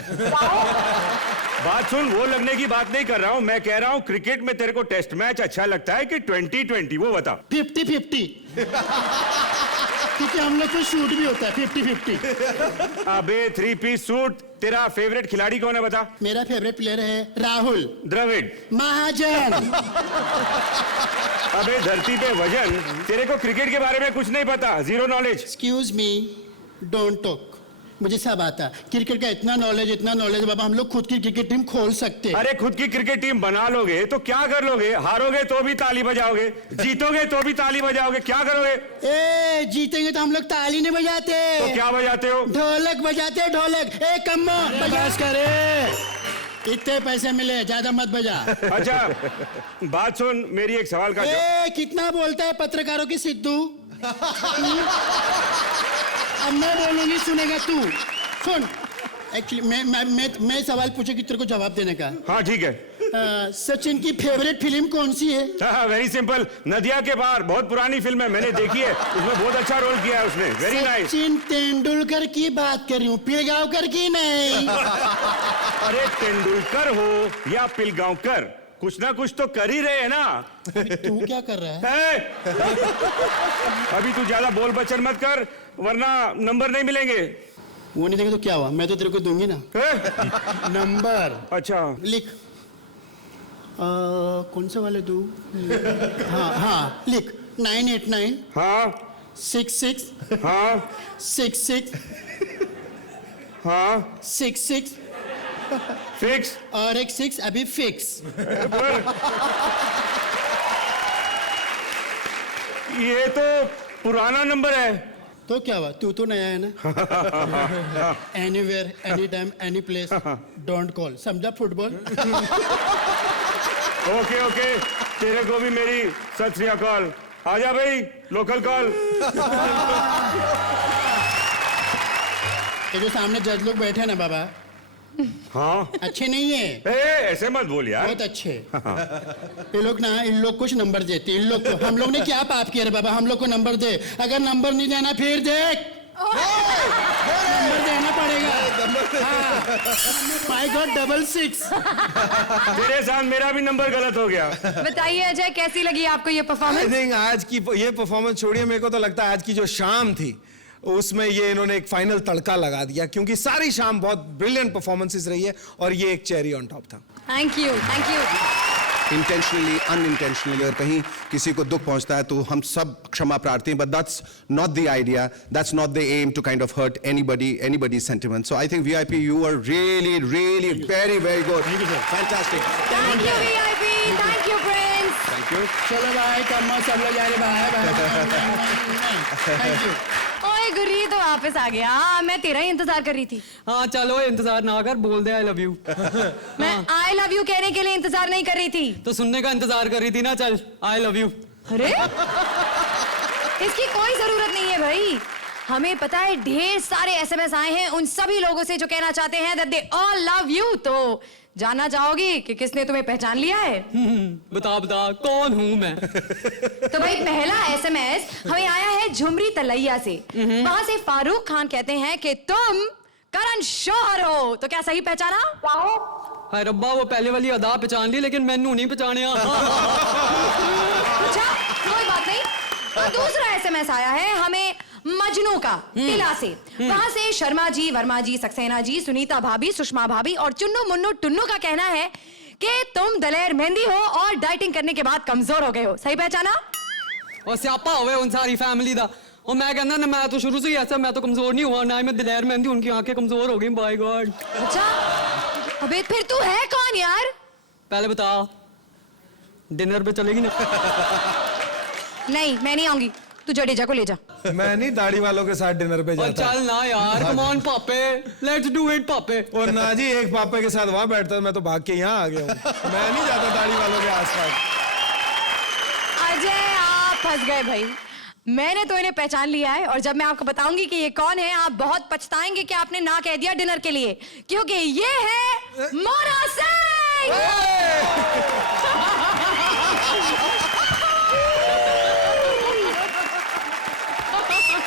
बात सुन, वो लगने की बात नहीं कर रहा हूँ, मैं कह रहा हूँ क्रिकेट में तेरे को टेस्ट मैच अच्छा लगता है कि 2020? वो बता। 50-50 क्योंकि हम लोग को शूट भी होता है 50-50। अबे 3 पीस सूट, तेरा फेवरेट खिलाड़ी कौन है बता? मेरा फेवरेट प्लेयर है राहुल द्रविड़ महाजन। अबे धरती पे वजन, तेरे को क्रिकेट के बारे में कुछ नहीं पता, zero knowledge. Excuse me, don't talk, मुझे सब आता। क्रिकेट का इतना नॉलेज बाबा, हम लोग खुद की क्रिकेट टीम खोल सकते। अरे खुद की क्रिकेट टीम बना लोगे तो क्या कर लोगे? हारोगे तो भी ताली बजाओगे, जीतोगे तो भी ताली बजाओगे, क्या करोगे? ए जीतेंगे तो हम लोग ताली नहीं बजाते। तो क्या बजाते हो? ढोलक बजाते, ढोलक। ए कम्मो बजास करे, इतने पैसे मिले, ज्यादा मत बजा। अच्छा बात सुन, मेरी एक सवाल का कितना बोलता है पत्रकारों की सिद्धू? अब मैं बोलूंगी, सुनेगा तू। सुन, एक्चुअली मैं सवाल पूछे कि तेरे को जवाब देने का। हाँ ठीक है। सचिन की फेवरेट फिल्म कौन सी है? वेरी सिंपल, नदिया के पार, बहुत पुरानी फिल्म है, मैंने देखी है, उसमें बहुत अच्छा रोल किया है उसने। Very nice. सचिन तेंदुलकर की बात कर रही हूँ, पिलगांवकर की नहीं। अरे तेंदुलकर हो या पिलगांवकर, कुछ ना कुछ तो कर ही रहे हैं ना। तू क्या कर रहा है? अभी तू ज्यादा बोल बचन मत कर वरना नंबर नहीं मिलेंगे। वो नहीं देंगे तो क्या हुआ, मैं तो तेरे को दूंगी ना नंबर। अच्छा लिख। कौन सा वाले दू? हाँ लिख। 989। हाँ 66। हाँ 66। हाँ 66 फिक्स। और एक 6 अभी फिक्स। ये तो पुराना नंबर है। तो क्या हुआ, तू तो नया है ना। Anywhere, any time, any place, don't call, समझा? फुटबॉल। ओके ओके, तेरे को भी मेरी सत श्री अकाल। आजा भाई, लोकल कॉल। ये जो सामने जज लोग बैठे हैं ना बाबा, हाँ अच्छे नहीं है, ऐसे मत बोल यार। बहुत अच्छे। ये लोग ना, इन लोग कुछ नंबर देते, इन लोग को, हम लोग ने क्या पाप किया रे बाबा, हम लोग को नंबर दे, अगर नंबर नहीं देना फिर देख नंबर देना पड़ेगा। My God, 66। तेरे साथ मेरा भी नंबर गलत हो गया। बताइए अजय, कैसी लगी आपको ये आई परफॉर्मेंस? थिंक आज की ये परफॉर्मेंस छोड़िए, मेरे को तो लगता है आज की जो शाम थी उसमें ये इन्होंने एक फाइनल तड़का लगा दिया, क्योंकि सारी शाम बहुत ब्रिलियंट परफॉर्मेंसेस रही है और ये एक चेरी ऑन टॉप था। Thank you, thank you. Intentionally unintentionally और कहीं किसी को दुख पहुंचता है तो हम सब क्षमा प्रार्थी हैं, but that's not the idea, that's not the aim to kind of hurt anybody's sentiment. So I think VIP, you are really very good. Fantastic. Thank you VIP, thank you Prince. Thank you. चलो भाई, कम्मा सब लोग जा रहे बाय। Thank you. ओए गुरी तो वापस आ गया। मैं तेरा ही इंतजार कर रही थी। हाँ चलो, इंतजार ना कर, बोल दे आई लव यू। मैं आई लव यू कहने के लिए इंतजार नहीं कर रही थी। तो सुनने का इंतजार कर रही थी ना, चल आई लव यू। अरे इसकी कोई जरूरत नहीं है भाई, हमें पता है ढेर सारे SMS आए हैं उन सभी लोगों से जो कहना चाहते हैं that they all love you। तो जानना चाहोगी कि किसने तुम्हें पहचान लिया है? बता बता, कौन हूँ मैं? तो भाई पहला SMS हमें आया है झुमरी तलैया से। वहां से फारूक खान कहते हैं कि तुम करण शोहर हो। तो क्या सही पहचाना? हाय रब्बा, वो पहले वाली अदा पहचान ली लेकिन मैनू नहीं पहचानिया। अच्छा कोई बात नहीं। तो दूसरा SMS आया है हमें मजनू का टिला से। वहां से शर्मा जी, वर्मा जी, सक्सेना जी, सुनीता भाभी, सुषमा भाभी और चुन्नू मुन्नू टुन्नू का कहना है कि तुम दलेर मेहंदी हो और डाइटिंग करने के बाद कमजोर हो गए हो। सही पहचाना? और स्यापा हुए उन सारी फैमिली दा। और मैं कहना ना, मैं तो शुरू से ही ऐसा, मैं तो कमजोर नहीं हुआ, ना ही मैं दिलेर मेहंदी, उनकी आंखें कमजोर हो गई। By God. अच्छा अबे फिर तू है कौन यार? पहले बता, डिनर पे चलेगी ना? नहीं मैं नहीं आऊंगी, तू जडेजा को ले जा। मैं नहीं दाढ़ी वालों के साथ डिनर पे और जाता। चल ना यार, कम ऑन पापे, लेट्स डू इट पापे। और ना जी, एक पापा के साथ वहां बैठता, मैं तो भाग के यहाँ आ गया हूँ। मैं नहीं जाता दाढ़ी वालों के आसपास। अजय आप फंस गए भाई, मैंने तो इन्हें पहचान लिया है और जब मैं आपको बताऊंगी कि ये कौन है आप बहुत पछताएंगे कि आपने ना कह दिया डिनर के लिए, क्योंकि ये है मोना सिंह।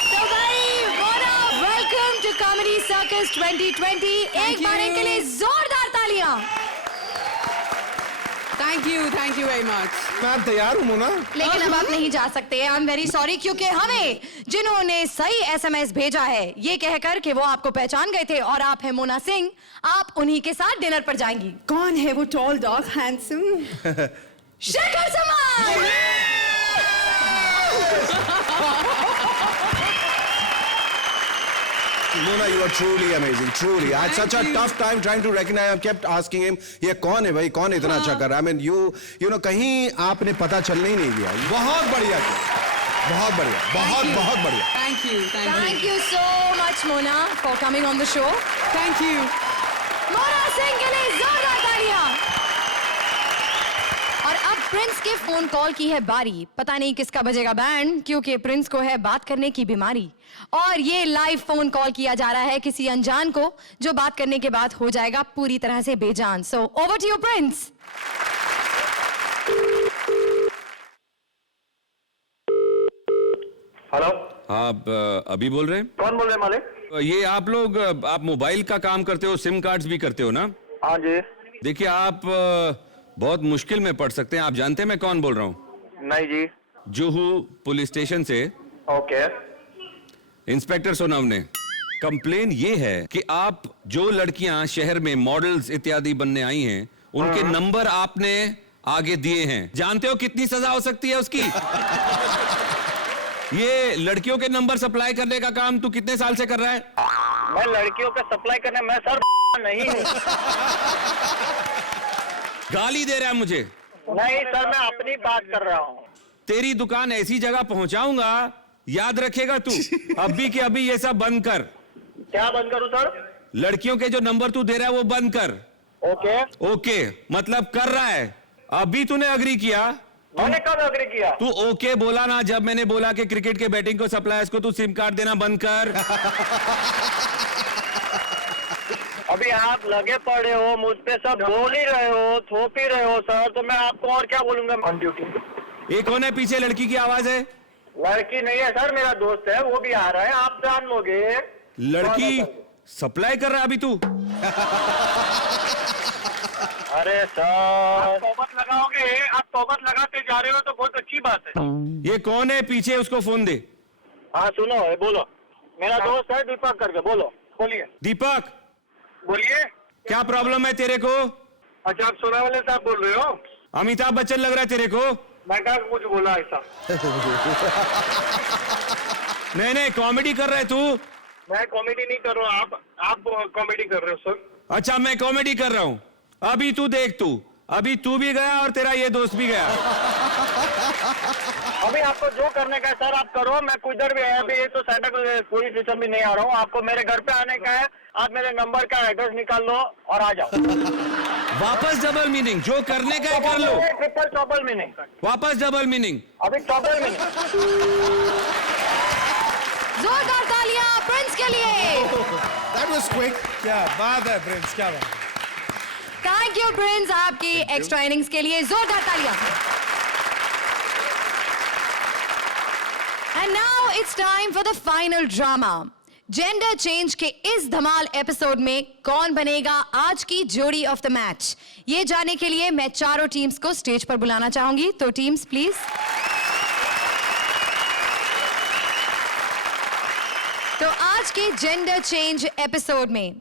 तो भाई Mona, welcome to comedy circus 2020। एक बार इनके लिए जोरदार तालियां। Thank you very much. मैं तैयार हूँ मोना। लेकिन अब आप नहीं जा सकते, आई एम वेरी सॉरी, क्योंकि हमें जिन्होंने सही SMS भेजा है ये कहकर कि वो आपको पहचान गए थे और आप हैं मोना सिंह, आप उन्हीं के साथ डिनर पर जाएंगी। कौन है वो टॉल डॉग हैंडसम? शेखर समाज। Mona, you are truly amazing, truly. I had such a tough time trying to recognize. I kept asking him, ये कौन है भाई, कौन इतना अच्छा कर रहा है? I mean, you know, कहीं आपने पता चलने ही नहीं दिया। बहुत बढ़िया किया, बहुत बढ़िया, बहुत बढ़िया। Thank you so much Mona for coming on the show. Thank you. Mona Singh के लिए जोरदार तालियां। और अब प्रिंस के फोन कॉल की है बारी। पता नहीं किसका बजेगा बैंड, क्योंकि प्रिंस को है बात करने की बीमारी और ये लाइव फोन कॉल किया जा रहा है किसी अनजान को, जो बात करने के बाद हो जाएगा पूरी तरह से बेजान। So over to you Prince. Hello, आप अभी बोल रहे हैं? कौन बोल रहे हैं मालिक? ये आप लोग, आप मोबाइल का काम करते हो, सिम कार्ड्स भी करते हो ना? हाँ जी। देखिए आप बहुत मुश्किल में पड़ सकते हैं। आप जानते हैं मैं कौन बोल रहा हूँ? नहीं जी। जुहू पुलिस स्टेशन से ओके। इंस्पेक्टर सोनव ने कंप्लेन ये है कि आप जो लड़कियां शहर में मॉडल्स इत्यादि बनने आई हैं उनके नंबर आपने आगे दिए हैं। जानते हो कितनी सजा हो सकती है उसकी? ये लड़कियों के नंबर सप्लाई करने का काम तू कितने साल से कर रहा है? मैं लड़कियों का सप्लाई करने, मैं सर नहीं हूँ। गाली दे रहा है मुझे? नहीं सर, मैं अपनी बात कर रहा हूँ। तेरी दुकान ऐसी जगह पहुंचाऊंगा, याद रखेगा तू। अभी के अभी ये सब बंद कर। क्या बंद करूँ सर? लड़कियों के जो नंबर तू दे रहा है वो बंद कर। ओके। ओके मतलब कर रहा है। अभी तूने अग्री किया? मैंने कब अग्री किया? तू ओके बोला ना जब मैंने बोला कि क्रिकेट के बैटिंग को सप्लायर्स को तू सिम कार्ड देना बंद कर। अभी आप लगे पड़े हो, मुझ पे सब बोल ही रहे हो, थोप ही रहे हो सर, तो मैं आपको और क्या बोलूंगा ऑन ड्यूटी। ये कौन है पीछे? लड़की की आवाज है। लड़की नहीं है सर, मेरा दोस्त है, वो भी आ रहा है, आप जान लोगे। लड़की सप्लाई कर रहा है अभी तू? अरे सर, आप तोबत लगाओगे, आप तोबत लगाते जा रहे हो तो बहुत अच्छी बात है। ये कौन है पीछे? उसको फोन दे। हाँ सुनो, बोलो। मेरा दोस्त है दीपक करके, बोलो, बोलिए। दीपक, बोलिए। क्या प्रॉब्लम है तेरे को? अच्छा, आप सोनावाले साहब बोल रहे हो? अमिताभ बच्चन लग रहा है तेरे को। मैं क्या कुछ बोला ऐसा? नहीं, कॉमेडी कर रहा है तू। मैं कॉमेडी नहीं कर रहा हूँ, आप कॉमेडी कर रहे हो सर। अच्छा, मैं कॉमेडी कर रहा हूँ। अभी तू देख, अभी तू भी गया और तेरा ये दोस्त भी गया। अभी आपको जो करने का है सर आप करो, मैं किधर भी है अभी, ये तो सेंटर पुलिस स्टेशन भी नहीं आ रहा हूँ, आपको मेरे घर पे आने का है। आप मेरे नंबर का एड्रेस निकाल लो और आ जाओ। वापस डबल मीनिंग, जो करने का है कर लो। ट्रिपल डबल मीनिंग, वापस डबल मीनिंग, अभी डबल मीनिंग। जोरदार तालियां प्रिंस के लिए। That was quick. क्या बात है प्रिंस, क्या बात। थैंक यू प्रिंस, आपकी एक्स्ट्रा इनिंग्स के लिए जोरदार तालियां। And now it's time for the final drama. Gender change के इस धमाल एपिसोड में कौन बनेगा आज की जोड़ी ऑफ द मैच, ये जानने के लिए मैं चारों टीम्स को स्टेज पर बुलाना चाहूंगी। तो टीम्स प्लीज। तो आज के जेंडर चेंज एपिसोड में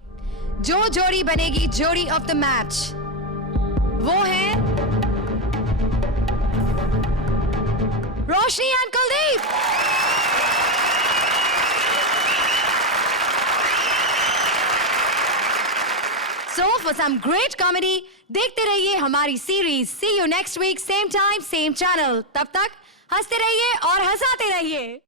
जो जोड़ी बनेगी जोड़ी ऑफ द मैच, वो है Roshni and Kuldeep. So for some great comedy, देखते रहिए हमारी series. See you next week, same time, same channel। तब तक हंसते रहिए और हंसाते रहिए।